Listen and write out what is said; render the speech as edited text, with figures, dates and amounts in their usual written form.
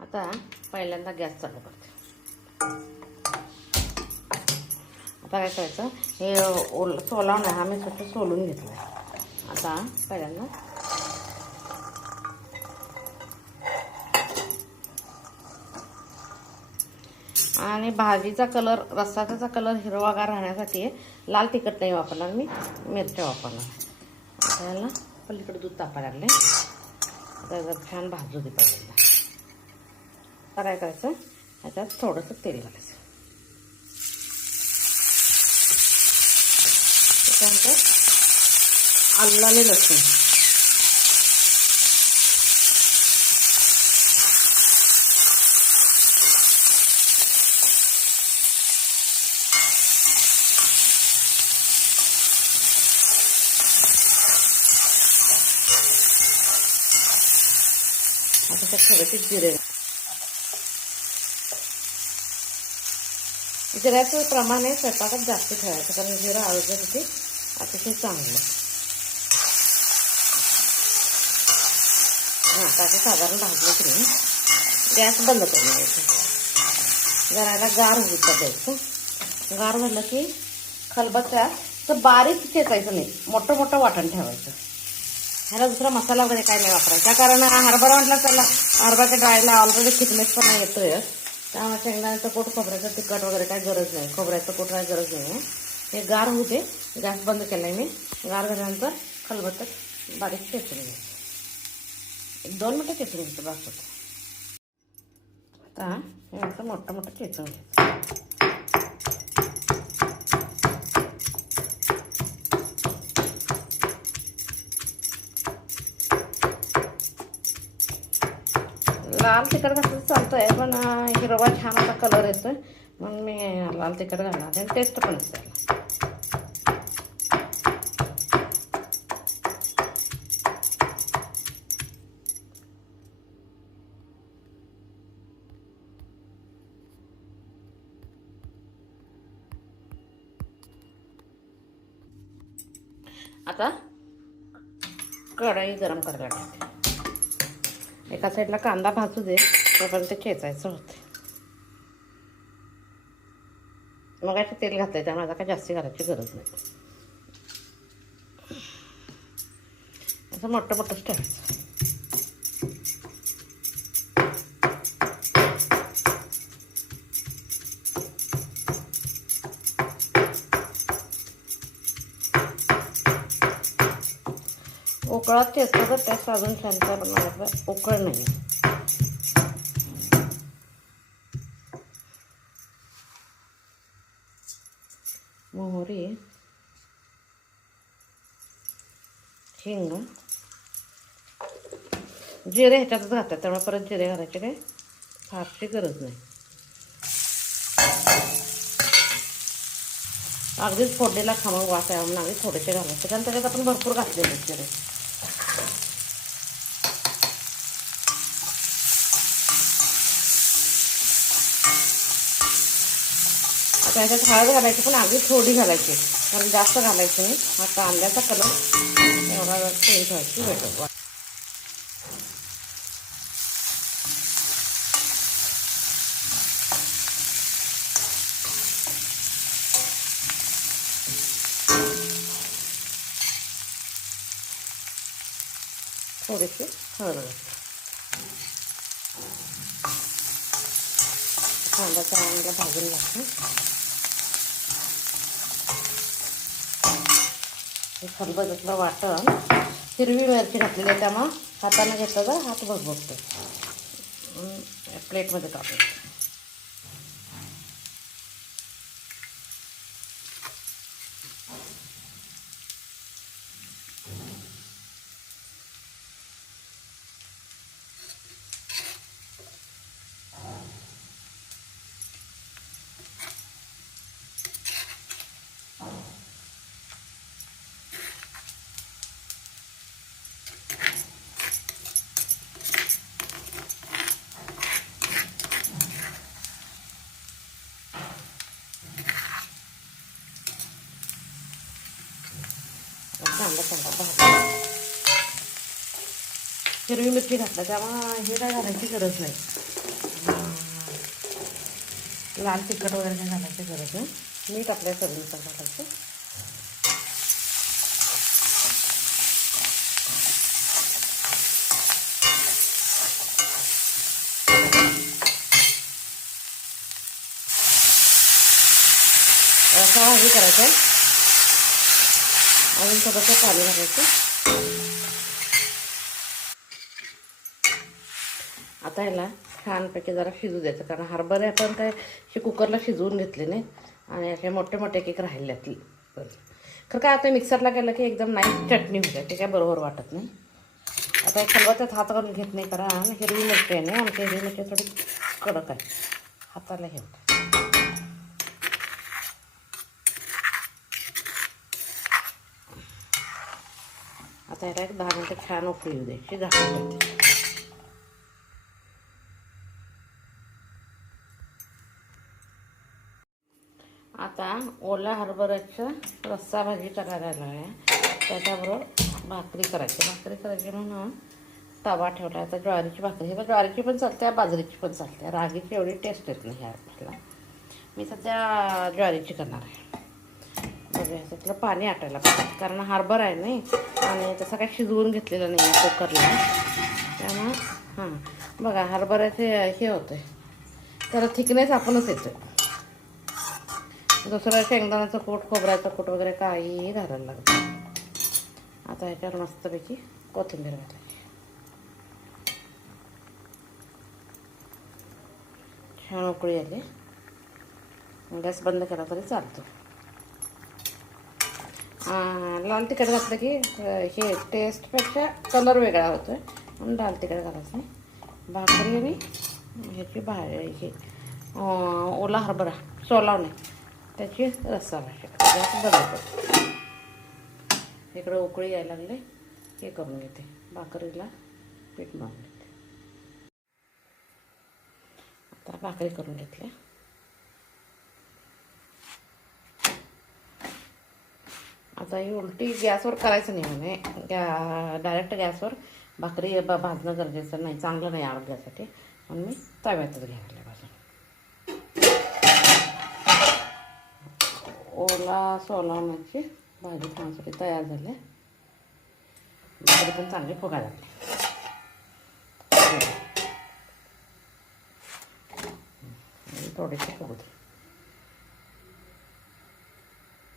आता पहिल्यांदा गॅस चालू करते. आता काय करायचं, हे सोलावून आहे, हा मी स्वच्छ सोलून घेतला आहे. आता पहिल्यांदा आणि भाजीचा कलर, रस्साचा कलर हिरवागार राहण्यासाठी लाल तिखट नाही वापरणार मी, मिरच्या वापरणार. आता याला पलीकडे दूध तापायला लागले. आता जर छान भाजू दे पहिल्यांदा. आता काय करायचं, ह्याच्यात थोडंसं तेल घालायचं. त्याच्यानंतर आलं लसूण, आता त्यात थोडेसे जिरे. जिऱ्याचं प्रमाण हे स्वयंपाकात जास्त ठेवायचं, कारण जिरं आरोग्यासाठी अतिशय चांगलं. आता साधारण भाजलं की नाही गॅस बंद करून द्यायचं. जरा गार होऊ द्यायचं. गार झालं की खलबत्त्यात बारीक चेचायचं नाही, मोठं मोठं वाटण ठेवायचं. ह्याला दुसरा मसाला वगैरे काय नाही वापरायचा, कारण हरभरा म्हटलं त्याला हरभऱ्याच्या डाळीला ऑलरेडी थिकनेसपणा येतोय. त्यामुळे शेंगदाण्याचं पोट, खोबऱ्याचं तिखट वगैरे काही गरज नाही, खोबऱ्याचं पोट काही गरज नाही आहे. हे गार होऊ दे. गॅस बंद केला आहे मी. गार झाल्यानंतर खलबत्त्यात बारीक चेचून घ्यायचं. 1-2 मिनटं चेचून घ्यायचं, बस होतं. आता हे असं मोठं मोठं चेचून घ्यायचं. लाल तिखट घातलं चालतंय, पण हिरवा छान असा कलर येतोय म्हणून मी लाल तिखट घालणार आहे. टेस्ट पण असते. आता कढई गरम करायला टाकते. एका साईडला कांदा भाजू दे, तोपर्यंत चेचायचं होते. मग असं तेल घातलंय, त्यामुळे आता काय जास्ती घालायची गरज नाही. असं मोठं मोठंच ठेवायचं. उकळात चेचलं तर त्यात अजून छानचा बनवायला उकळ नाही. मोहरी, हिंग, जिरे ह्याच्यातच घालतात, त्यामुळे परत जिरे घालायचे काही फारशी गरज नाही. अगदीच फोडणीला खमंग वास आहे म्हणून अगदी थोडेसे घालायचे, कारण त्याच्यात आपण भरपूर घातलेले जिरे. आता ह्याच्यात हळद घालायची, पण अगदी थोडी घालायची, कारण जास्त घालायची नाही. हा कांद्याचा कलर एवढा चेंज व्हायची भेटतो. थोडीशी हळद घालते. कांदा चांगला भाजून घालते. खलबत्त्यातलं वाटण, हिरवी मिरची घातलेली आहे, त्यामुळे हाताने घेतलं तर हात भगभगतो. प्लेटमध्ये टाकून कांदा चांगला भाजला. हिरवी मिरची घातला, त्यामुळे हे काय घालायची गरज नाही. लाल तिखट वगैरे नाही घालायची गरज नाही. मीठ आपल्या चवीनुसार घालायचं. रस्सा भाजी करायचा आहे. अजून थोडंसं पाणी घालायचं. आता याला छानपैकी जरा शिजू द्यायचं, कारण हरभरे आपण काय कुकरला शिजवून घेतले नाही आणि असे मोठे मोठे केक राहिले ती. खरं काय आता मिक्सरला केलं की एकदम नाईस चटणी होते, ते काय बरोबर वाटत नाही. आता खलबत्त्यात हात घालून घेत नाही, कारण हिरवी मिरची आहे ना, आमची हिरवी मिरची थोडी कडक आहे, हाताला हे होतं. आता याला एक 10 मिनिटं छान उकळी येऊ द्यायची, झाकून द्यायची. आता ओला हरभऱ्याचा रस्सा भाजी करायला आहे. त्याच्याबरोबर भाकरी करायची म्हणून तवा ठेवला. आता ज्वारीची भाकरी, हे ज्वारीची पण चालते, बाजरीची पण चालते. रागीची एवढी टेस्ट येत नाही ह्याला. मी सध्या ज्वारीची करणार आहे. बघूया त्यातलं पाणी आटायला पाहिजे, कारण हरभरा आहे नाही आणि तसं काही शिजवून घेतलेलं नाही आहे कुकरला. त्यामुळं हां बघा हरभऱ्याचे हे होते, त्याला थिकनेस आपणच येतो. दुसरं शेंगदाण्याचं कूट, खोबऱ्याचं कूट वगैरे काहीही घालायला लागतं. आता ह्याच्यावर मस्तपैकी कोथिंबीर घालायची. छान उकळी आली. गॅस बंद केला तरी चालतो. लाल तिखट घातलं की हे टेस्टपेक्षा कलर वेगळा होतो आहे, म्हणून लाल तिखट घालायचं नाही. भाकरी आणि ह्याची हे ओला हरभरा सोलावणे त्याची रस्सा भाजी. गॅस बंद करतो. इकडं उकळी यायला लागले, हे करून घेते, भाकरीला पीठ मळून घेते. आता भाकरी करून घेतल्या. आता ही उलटी गॅसवर करायचं नाही म्हणे, डायरेक्ट गॅसवर भाकरी भाजणं गरजेचं नाही, चांगलं नाही आरोग्यासाठी, म्हणून मी तव्यातच घ्यायला भाजून. ओला सोलावण्याची भाजी खाण्यासाठी तयार झाली. भाकरी पण चांगली फुगायला लागली. थोडीशी फुगू दे.